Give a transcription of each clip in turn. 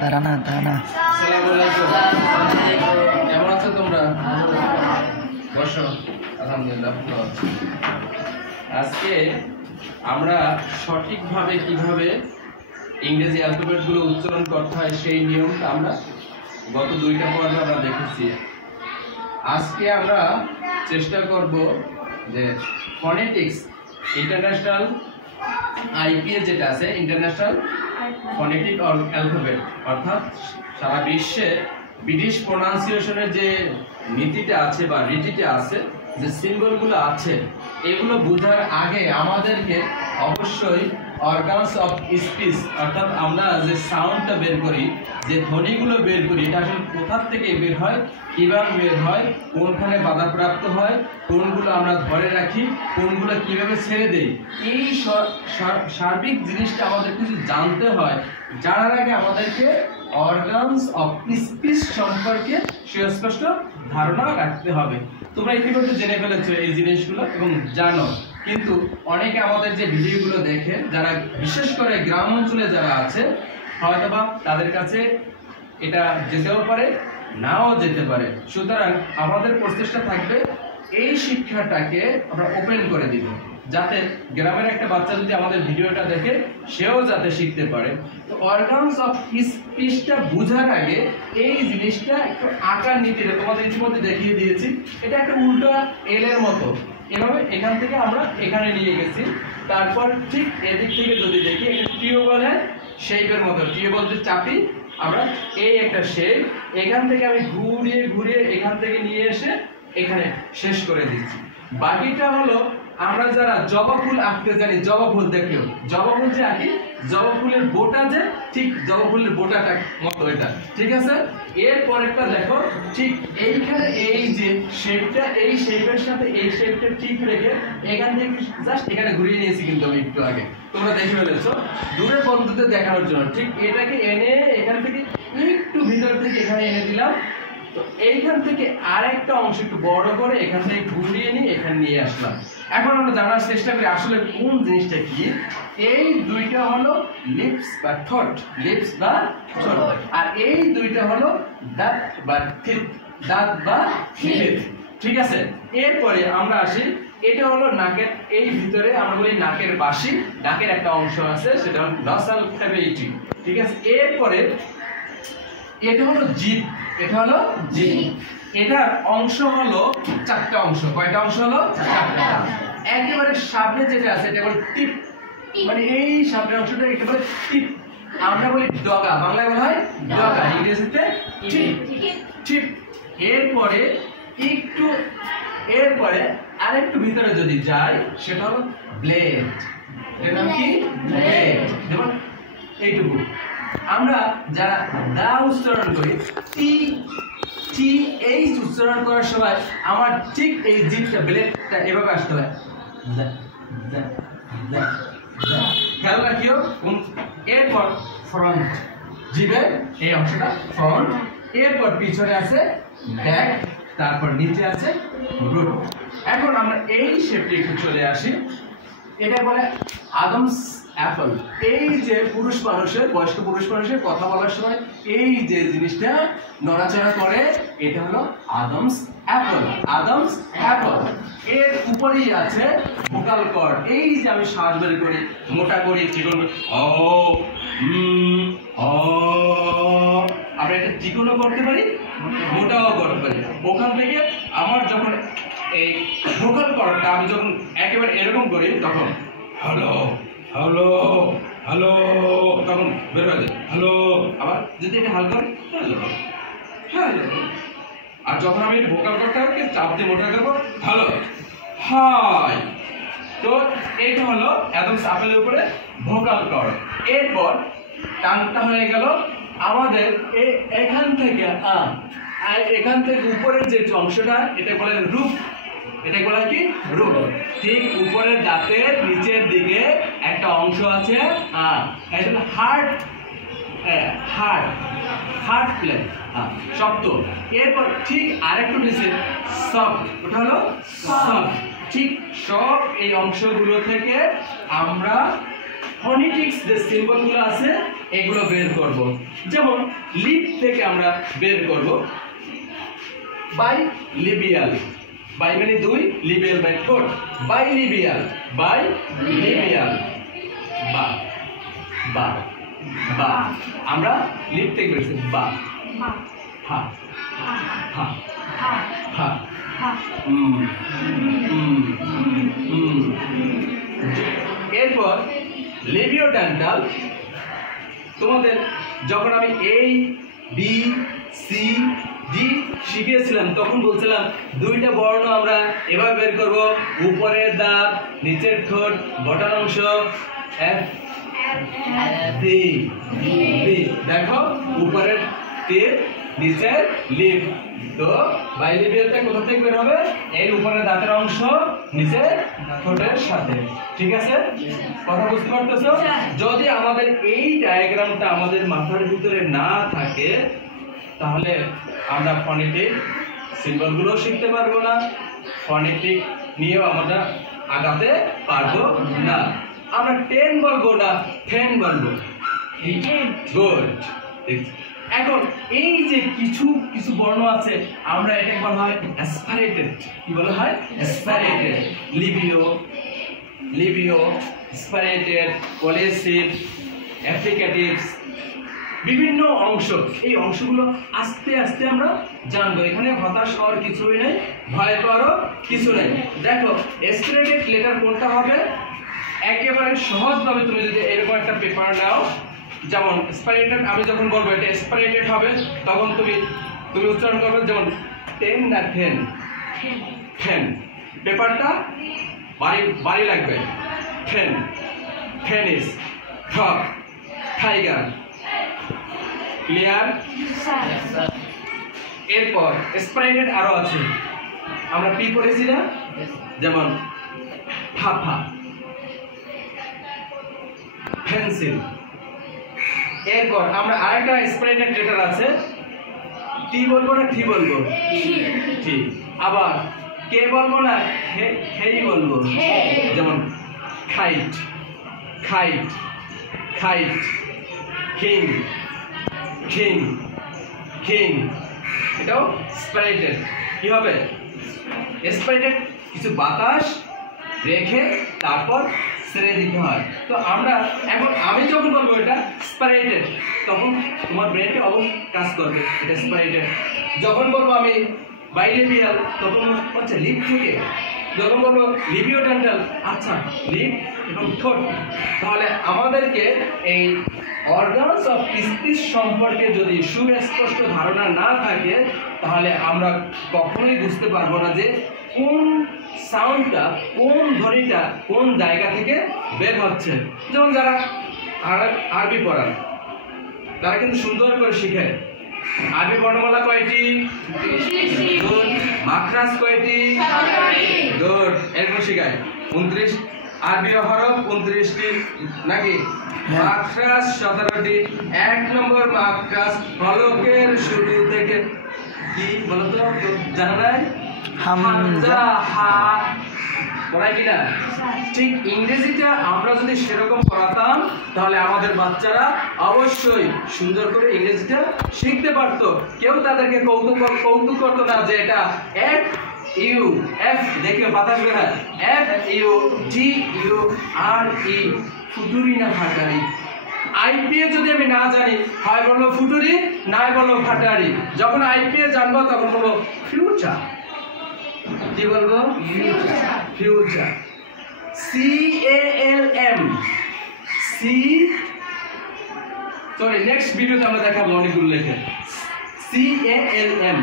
দাঁড়ানা দাঁড়ানা। কেমন আছো তোমরা? বসো। আলহামদুলিল্লাহ ভালো আছি। আজকে আমরা সঠিকভাবে কিভাবে ইংরেজি অ্যালফাবেটগুলো উচ্চারণ করতে হয় সেই নিয়মটা আমরা গত দুইটা পর্বে আমরা দেখেছি। আজকে আমরা চেষ্টা করব যে ফনেটিক্স ইন্টারন্যাশনাল আইপিএ যেটা আছে, ইন্টারন্যাশনাল ফনেটিক অ্যালফাবেট, অর্থাৎ সারা বিশ্বে ব্রিটিশ প্রোনাউন্সিয়েশনের যে নীতিটা আছে বা রীতিটা আছে, যে সিম্বলগুলো আছে, এগুলো বোঝার আগে আমাদেরকে অবশ্যই অর্গানস অফ স্পিচ, অর্থাৎ আমরা যে সাউন্ডটা বের করি, যে ধ্বনিগুলো বের করি, এটা আসলে কোথার থেকে বের হয়, কীভাবে বের হয়, কোনখানে বাধাপ্রাপ্ত হয়, কোনগুলো আমরা ধরে রাখি, কোনগুলো কিভাবে ছেড়ে দেই, এই সার্বিক জিনিসটা আমাদের কিছু জানতে হয়। জানার আগে আমাদেরকে অর্গানস অফ স্পিচ সম্পর্কে সুস্পষ্ট ধারণা রাখতে হবে। তোমরা ইতিমধ্যে জেনে ফেলেছো এই জিনিসগুলো এবং জানো, কিন্তু অনেকে আমাদের যে ভিডিওগুলো দেখে, যারা বিশেষ করে গ্রাম অঞ্চলে যারা আছে, হয়তোবা তাদের কাছে এটা যেতেও পারে, নাও যেতে পারে। সুতরাং আমাদের প্রচেষ্টা থাকবে এই শিক্ষাটাকে আমরা ওপেন করে দিব, যাতে গ্রামের একটা বাচ্চা যদি আমাদের ভিডিওটা দেখে সেও যাতে শিখতে পারে। তো অর্গানস অফ স্পিচটা বোঝার আগে এই জিনিসটা একটু আকার নীতিতে তোমাদের ইতিমধ্যে দেখিয়ে দিয়েছি। এটা একটা উল্টা এল এর মতো, এভাবে এখান থেকে আমরা এখানে নিয়ে গেছি। তারপর ঠিক এদিক থেকে যদি দেখি, একটা টিউবওয়েলের শেপের মতো, টিউবওয়েল যে চাপি আমরা, এই একটা শেপ, এখান থেকে আমি ঘুরিয়ে ঘুরিয়ে এখান থেকে নিয়ে এসে এখানে শেষ করে দিচ্ছি। বাকিটা হলো আমরা যারা জবা ফুল আঁকতে জানি, জবা ফুল দেখলেও জবা ফুল যে আঁকি, জবা ফুলের বোটা যে ঠিক জবা ফুলের বোটাটা মতো এটা, ঠিক আছে। এর পরেরটা দেখো, ঠিক এইখানে এই যে শেপটা, এই শেপের সাথে এই শেপটা ঠিক রেখে এখান থেকে জাস্ট এখানে ঘুরিয়ে নিয়েছি, কিন্তু আমি একটু আগে তোমরা দেখে ফেলেছো দূরের বন্ধুদের দেখানোর জন্য। ঠিক এটাকে এনে এখান থেকে একটু ভিতর থেকে এখানে এনে দিলাম। তো এইখান থেকে আরেকটা অংশ একটু বড় করে এখান থেকে ঘুরিয়ে নিয়ে এখানে নিয়ে আসলাম। এখন আমরা জানার চেষ্টা করি আসলে কোন জিনিসটা কি। এই দুইটা হলো লিপস বা ঠোঁট, লিপস বা ঠোঁট, আর এই দুইটা হলো দাঁত বা টিথ, দাঁত বা টিথ, ঠিক আছে। এরপরে আমরা আসি, এটা হলো নাকের এই ভিতরে আমরা বলি নাকের বাসি, নাকের একটা অংশ আছে, সেটা হলো নাসাল ক্যাভিটি, ঠিক আছে। এরপরে এটা হলো জিভ, এটা হলো জিভ, এটার অংশ হলো চারটা অংশ। কয়টা অংশ হলো? চারটা। একেবারে সামনে যেটা আছে এটা বলে টিপ, মানে এই সামনের অংশটা এটা বলে টিপ। আমরা বলি ডগা, বাংলায় বলা হয় ডগা, ইংরেজিতে টিপ, টিপ। এরপরে একটু, এরপরে আরেকটু ভিতরে যদি যাই, সেটা হলো ব্লেড। এর নাম কি? ব্লেড। যেমন এইটুকু আমরা যারা দা উচ্চারণ করি, টি টি এইচ উচ্চারণ করার সময় আমার ঠিক এই জিভটা, ব্লেডটা এভাবে আসতে হয়। খেয়াল রাখিও। এরপর ফ্রন্ট, জিভের এই অংশটা ফ্রন্ট, এরপর পিছনে আছে ব্যাক, তারপর নিচে আছে রুট। এখন আমরা এই শেপটি একটু চলে আসি, এটা বলে আদমস অ্যাপল। এই যে পুরুষ মানুষের, বয়স্ক পুরুষ মানুষের কথা বলার সময় এই যে জিনিসটা নড়াচড়া করে, এটা হলো আদমস অ্যাপল, আদমস অ্যাপল। এর উপরেই আছে ভোকাল কর্ড। এই যে আমি শ্বাস বের করি, মোটা করি, চিকন করি, ও আমরা এটা চিকনও করতে পারি, মোটাও করতে পারি। ওখান থেকে আমার যখন এই ভোকাল কর্ডটা আমি যখন একেবারে এরকম করি, তখন হ্যালো হ্যালো হ্যালো, তখন বের হয়ে যায় হ্যালো। আবার যদি এটা হালকা করি, হ্যালো হ্যালো। আর যখন আমি ভোকাল কর্ডটাকে চাপ দিয়ে মোটা করবো, হ্যালো হাই। তো এইটা হলো অ্যাডামস অ্যাপেলের উপরে ভোকাল কর্ড। এরপর টানটা হয়ে গেল আমাদের এখান থেকে এখান থেকে উপরের যে অংশটা, এটা বলে রুফ, এটা বলা কি? রুফ। ঠিক উপরের দাঁতের নিচের দিকে একটা অংশ আছে, এটা হার্ট, হার্ট, হার্ট প্লেন, শব্দ। এরপর ঠিক আরেকটু নিচে সফট, ওটা হলো সফট। ঠিক সব এই অংশগুলো থেকে আমরা ফনেটিক্স যে সিম্বলগুলো আছে এগুলো বের করব। যেমন লিপ থেকে আমরা বের করব বাই লিবিয়াল, বাই মানে 2, লিবিয়াল মানে ঠোঁট, বাই লিবিয়াল, বাই লিবিয়াল, বা বা বা আমরা লিপ থেকে বেরছি বা, হা হা হা, এরপর লেবিওডেন্টাল। তোমাদের যখন আমি A B C D শিখিয়েছিলাম তখন বলছিলাম 2টা বর্ণ আমরা এভাবে বের করব, উপরের দাঁত, নিচের ঠোঁট, বটার অংশ, F D D। দেখো উপরের টিপ, নিচের লিপ। তো বাইলিবিয়ালটা কোথা থেকে বের হবে? এর উপরের দাঁতের অংশ নিচের ঠোঁটের সাথে। ঠিক আছে, কথা বুঝতে পারতেছো? যদি আমাদের এই ডায়াগ্রামটা আমাদের মাথার ভিতরে না থাকে তাহলে আমরা ফনেটিক সিম্বলগুলো শিখতে পারবো না, ফনেটিক নিয়েও আমরা আগাতে পারবো না। আমরা 10 বলবো না 10 বলবো। গুড। এখন এই যে কিছু কিছু বর্ণ আছে আমরা এটাকে বলা হয় অ্যাসপারেটেড। কি বলা হয়? অ্যাসপারেটেড। লিবিও, লিবিও, অ্যাসপারেটেড, কোলেসিভ, অ্যাপ্লিকেটিভস, বিভিন্ন অংশ। এই অংশগুলো আস্তে আস্তে আমরা জানবো। এখানে হতাশ হওয়ার কিছুই নেই, ভয় পাওয়ারও কিছু নেই। দেখো অ্যাসপারেটেড লেটার কোনটা হবে? একেবারে সহজভাবে তুমি যদি এরকম একটা পেপার নাও, যেমন অ্যাসপারেটেড, আমি যখন বলবো এটা অ্যাসপারেটেড হবে তখন তুমি উচ্চারণ করবে যেমন 10 না 10, 10। পেপারটা বাড়ি লাগবে। 10, টেনিস, টপ, টাইগার। ক্লিয়ার? এরপর অ্যাসপারেটেড আরো আছে, আমরা পি পড়েছি না? যেমন ফাফা, পেন্সিল। এরপর আমরা আরেকটা অ্যাসপারেটেড লেটার আছে, টি বলবো না টি বলবো? টি। আবার কে বলবো না হেই বলবো? যেমন খাইট, খাইট, খাইট, কিং, কিং, কিং। এটাও অ্যাসপারেটেড। কি হবে? অ্যাসপারেটেড কিছু বাতাস রেখে তারপর ছেড়ে দিতে হয়। তো আমরা এখন আমি যখন বলবো এটা অ্যাসপারেটেড তখন তোমার ব্রেনটা অবশ্যই কাজ করবে, এটা অ্যাসপারেটেড। যখন বলবো আমি বাইলেবিয়াল তখন হচ্ছে লিপ থেকে। যখন বলবো লিবিওডেন্টাল, আচ্ছা লিপ এবং ঠোঁট। তাহলে আমাদেরকে এই অর্গানস অফ স্পিচ সম্পর্কে যদি সুস্পষ্ট ধারণা না থাকে তাহলে আমরা কখনোই বুঝতে পারবো না যে কোন সাউন্ডটা, কোন ধ্বনিটা কোন জায়গা থেকে বের হচ্ছে। যেমন যারা আরবি পড়ান তারা কিন্তু সুন্দর করে শিখে। আরবি বর্ণমালা কয়টি? গুড। মাখরাজ কয়টি? গুড। এরকম শিখায় 29 আরবি হরফ 29টি নাকি? মাখরাজ 17টি। 1 নম্বর মাখরাজ ফলকের শুরু থেকে কি বলতো জানা নাই? হামজা, হা। পড়াই কিনা? ঠিক ইংরেজিটা আমরা যদি সেরকম পড়াতাম তাহলে আমাদের বাচ্চারা অবশ্যই সুন্দর করে ইংরেজিটা শিখতে পারতো। কেউ তাদেরকে কৌতুক করতো না যে এটা এফ ইউ এফ দেখে বাতাস বের হয়, F U T U R E, ফুটুরি না ফাটারি। আইপিএ যদি আমি না জানি হয় বলবো ফুটুরি, নাই বলবো ফাটারি। যখন আইপিএ জানবো তখন বলবো ফিউচার। কি বলবো? Future. CALM, C. Sorry, next ভিডিওতে আমরা দেখাবো অনেকগুলো লেখা। CALM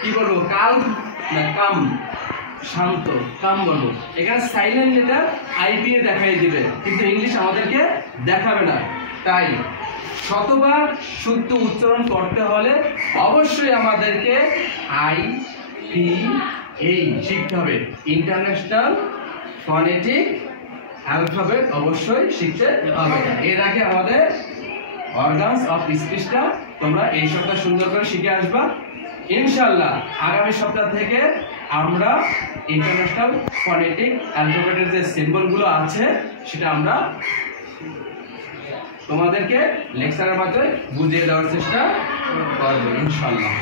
কি বলবো? কাল না কাম, শান্ত, কাম বলবো। এখানে সাইলেন্ট লেটার আইপিএ দেখাই দিবে কিন্তু ইংলিশ আমাদেরকে দেখাবে না। তাই শতবার শুদ্ধ উচ্চারণ করতে হলে অবশ্যই আমাদেরকে IPA শিখতে হবে। ইন্টারন্যাশনাল ফনেটিক অ্যালফাবেট অবশ্যই শিখতে হবে। এর আগে আমাদের অর্গানস অফ স্পিচটা তোমরা এই সপ্তাহে সুন্দর করে শিখে আসবা ইনশাআল্লাহ। আগামী সপ্তাহ থেকে আমরা ইন্টারন্যাশনাল ফনেটিক অ্যালফাবেটের যে সিম্বলগুলো আছে সেটা আমরা তোমাদেরকে লেকচারের মাধ্যমে বুঝিয়ে দেওয়ার চেষ্টা করবো ইনশাআল্লাহ।